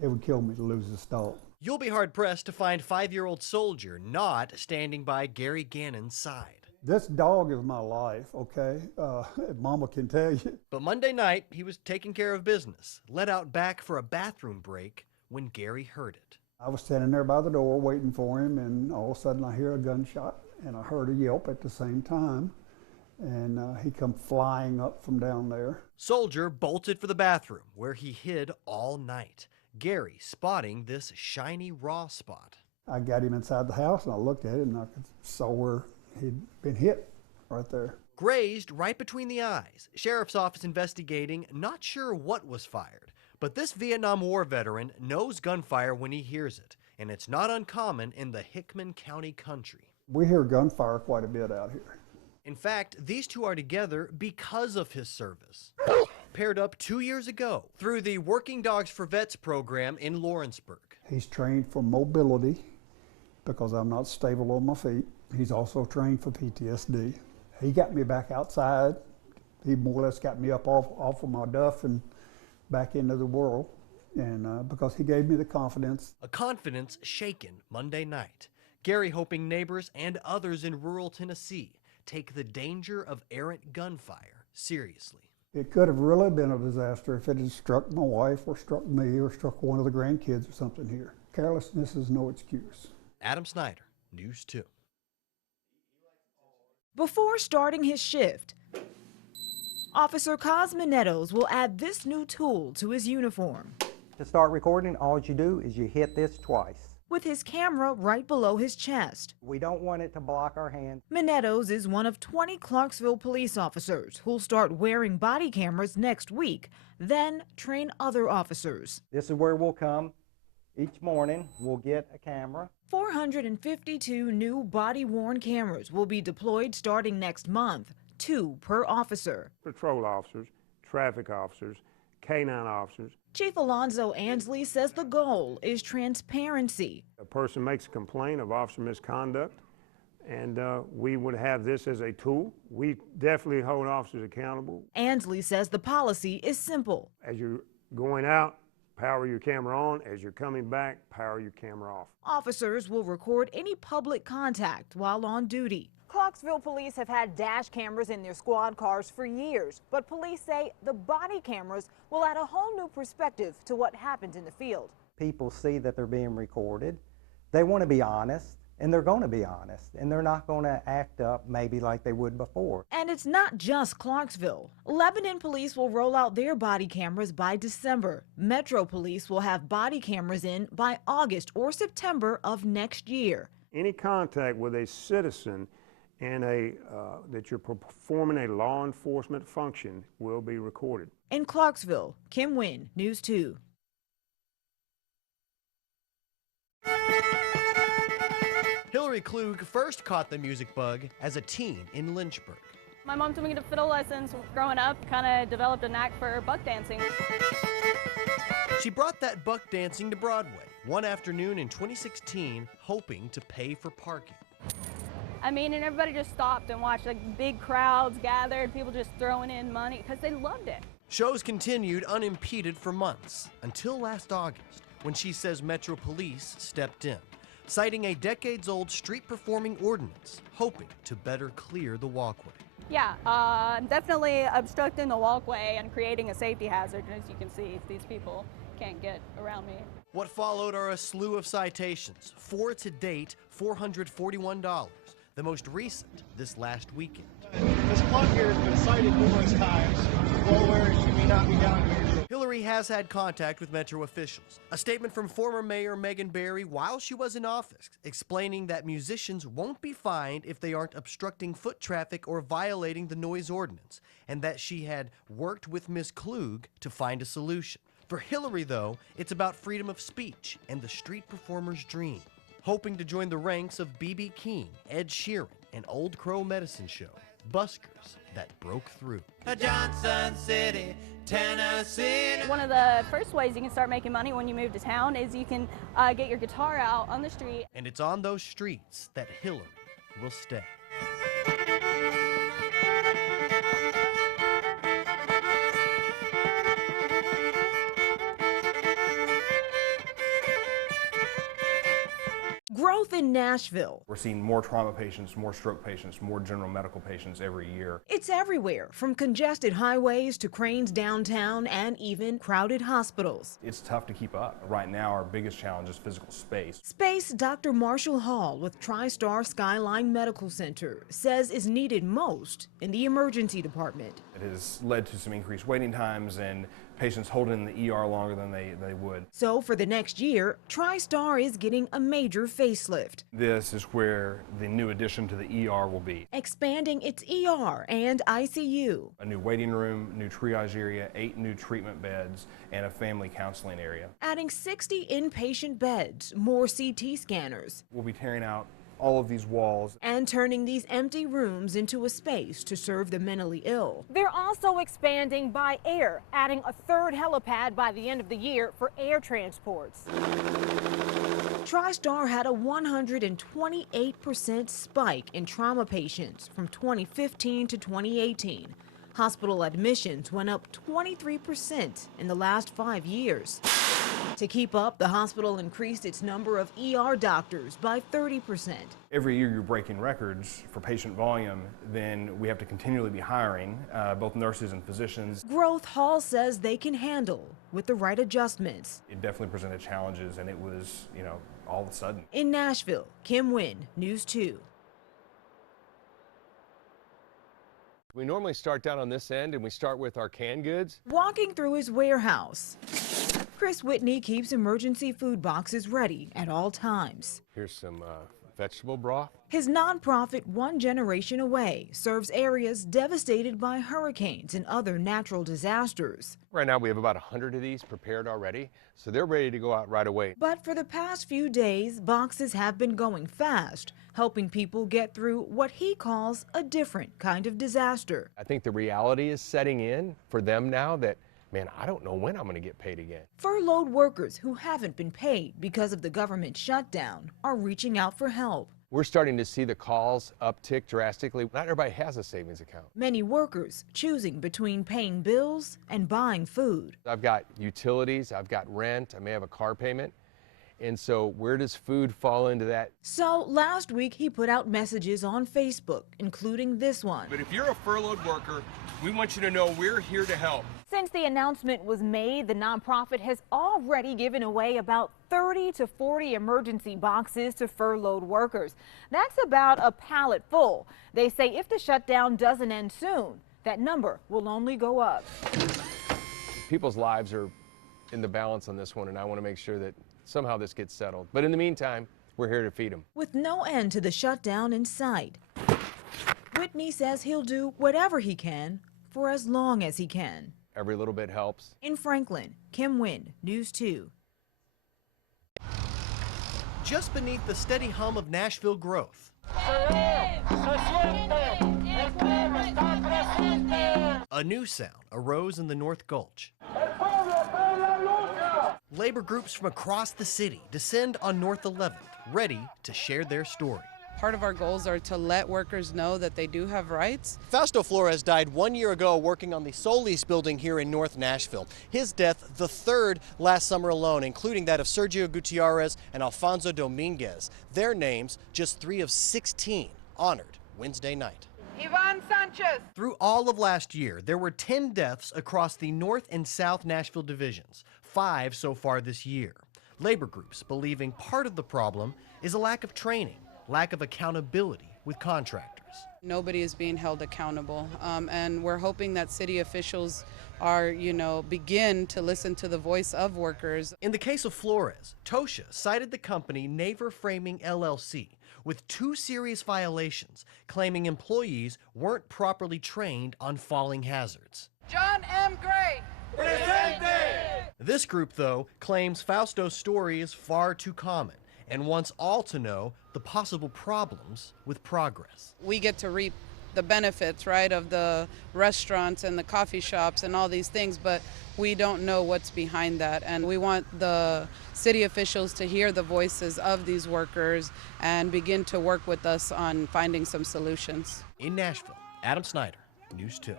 It would kill me to lose this dog. You'll be hard-pressed to find 5-year-old Soldier not standing by Gary Gannon's side. This dog is my life, okay? Mama can tell you. But Monday night, he was taking care of business, let out back for a bathroom break when Gary heard it. I was standing there by the door waiting for him, and all of a sudden I hear a gunshot, and I heard a yelp at the same time, and he come flying up from down there. Soldier bolted for the bathroom, where he hid all night. Gary spotting this shiny raw spot. I got him inside the house, and I looked at it, and I saw where he'd been hit right there. Grazed right between the eyes. Sheriff's office investigating, not sure what was fired. But this Vietnam War veteran knows gunfire when he hears it, and it's not uncommon in the Hickman County country. We hear gunfire quite a bit out here. In fact, these two are together because of his service. Paired up 2 years ago through the Working Dogs for Vets program in Lawrenceburg. He's trained for mobility because I'm not stable on my feet. He's also trained for PTSD. He got me back outside. He more or less got me up off of my duff and back into the world, and because he gave me the confidence. A confidence shaken Monday night. Gary hoping neighbors and others in rural Tennessee take the danger of errant gunfire seriously. It could have really been a disaster if it had struck my wife or struck me or struck one of the grandkids or something here. Carelessness is no excuse. Adam Snyder, News 2. Before starting his shift, Officer Cosmin Nettles will add this new tool to his uniform. To start recording, all you do is you hit this twice. With his camera right below his chest. We don't want it to block our hand. Minettos is one of 20 Clarksville police officers who'll start wearing body cameras next week, then train other officers. This is where we'll come. Each morning, we'll get a camera. 452 new body-worn cameras will be deployed starting next month, 2 per officer. Patrol officers, traffic officers, canine officers. Chief Alonzo Ansley says the goal is transparency. A person makes a complaint of officer misconduct, and we would have this as a tool. We definitely hold officers accountable. Ansley says the policy is simple. As you're going out, power your camera on. As you're coming back, power your camera off. Officers will record any public contact while on duty. Clarksville police have had dash cameras in their squad cars for years, but police say the body cameras will add a whole new perspective to what happens in the field. People see that they're being recorded. They want to be honest, and they're going to be honest, and they're not going to act up maybe like they would before. And it's not just Clarksville. Lebanon police will roll out their body cameras by December. Metro police will have body cameras in by August or September of next year. Any contact with a citizen and that you're performing a law enforcement function will be recorded. In Clarksville, Kim Wynn, News 2. Hillary Klug first caught the music bug as a teen in Lynchburg. My mom took me to fiddle lessons growing up, kind of developed a knack for buck dancing. She brought that buck dancing to Broadway one afternoon in 2016, hoping to pay for parking. I mean, and everybody just stopped and watched, like big crowds gathered, people just throwing in money because they loved it. Shows continued unimpeded for months, until last August, when she says Metro Police stepped in, citing a decades-old street performing ordinance, hoping to better clear the walkway. Yeah, definitely obstructing the walkway and creating a safety hazard. As you can see, these people can't get around me. What followed are a slew of citations, 4 to date, $441. The most recent this last weekend. This plug here has been cited numerous times. Well aware she may not be down here. Hillary has had contact with Metro officials. A statement from former Mayor Megan Barry while she was in office, explaining that musicians won't be fined if they aren't obstructing foot traffic or violating the noise ordinance, and that she had worked with Ms. Klug to find a solution. For Hillary, though, it's about freedom of speech and the street performer's dream. Hoping to join the ranks of B.B. King, Ed Sheeran, and Old Crow Medicine Show, buskers that broke through. Johnson City, Tennessee. One of the first ways you can start making money when you move to town is you can get your guitar out on the street. And it's on those streets that Hillary will stay. Growth in Nashville. We're seeing more trauma patients, more stroke patients, more general medical patients every year. It's everywhere, from congested highways to cranes downtown and even crowded hospitals. It's tough to keep up. Right now, our biggest challenge is physical space. Space Dr. Marshall Hall with TriStar Skyline Medical Center says is needed most in the emergency department. It has led to some increased waiting times and patients holding in the ER longer than they would. So for the next year, TriStar is getting a major facelift. This is where the new addition to the ER will be. Expanding its ER and ICU. A new waiting room, new triage area, 8 new treatment beds, and a family counseling area. Adding 60 inpatient beds, more CT scanners. We'll be tearing out all of these walls and turning these empty rooms into a space to serve the mentally ill. They're also expanding by air, adding a 3rd helipad by the end of the year for air transports. TriStar had a 128% spike in trauma patients from 2015 to 2018. Hospital admissions went up 23% in the last 5 years. To keep up, the hospital increased its number of ER doctors by 30%. Every year you're breaking records for patient volume, then we have to continually be hiring both nurses and physicians. Growth, Hall says they can handle with the right adjustments. It definitely presented challenges, and it was, all of a sudden. In Nashville, Kim Wynn, News 2. We normally start down on this end and we start with our canned goods. Walking through his warehouse, Chris Whitney keeps emergency food boxes ready at all times. Here's some vegetable broth. His nonprofit, One Generation Away, serves areas devastated by hurricanes and other natural disasters. Right now we have about 100 of these prepared already, so they're ready to go out right away. But for the past few days, boxes have been going fast, helping people get through what he calls a different kind of disaster. I think the reality is setting in for them now that, man, I don't know when I'm going to get paid again. Furloughed workers who haven't been paid because of the government shutdown are reaching out for help. We're starting to see the calls uptick drastically. Not everybody has a savings account. Many workers choosing between paying bills and buying food. I've got utilities, I've got rent, I may have a car payment. And so where does food fall into that? So last week he put out messages on Facebook, including this one. But if you're a furloughed worker, we want you to know we're here to help. Since the announcement was made, the nonprofit has already given away about 30 to 40 emergency boxes to furloughed workers. That's about a pallet full. They say if the shutdown doesn't end soon, that number will only go up. People's lives are in the balance on this one, and I want to make sure that somehow this gets settled. But in the meantime, we're here to feed them. With no end to the shutdown in sight, Whitney says he'll do whatever he can for as long as he can. Every little bit helps. In Franklin, Kim Wynn, News 2. Just beneath the steady hum of Nashville growth, a new sound arose in the North Gulch. Labor groups from across the city descend on North 11th, ready to share their story. Part of our goals are to let workers know that they do have rights. Fausto Flores died 1 year ago working on the Solis building here in North Nashville. His death, the 3rd last summer alone, including that of Sergio Gutierrez and Alfonso Dominguez. Their names, just 3 of 16, honored Wednesday night. Ivan Sanchez. Through all of last year, there were 10 deaths across the North and South Nashville divisions, 5 so far this year. Labor groups believing part of the problem is a lack of training, lack of accountability with contractors. Nobody is being held accountable, and we're hoping that city officials are, begin to listen to the voice of workers. In the case of Flores, Tosha cited the company Naver Framing LLC with 2 serious violations, claiming employees weren't properly trained on falling hazards. John M. Gray. Presente! This group, though, claims Fausto's story is far too common and wants all to know the possible problems with progress. We get to reap the benefits, right, of the restaurants and the coffee shops and all these things, but we don't know what's behind that. And we want the city officials to hear the voices of these workers and begin to work with us on finding some solutions. In Nashville, Adam Snyder, News 2.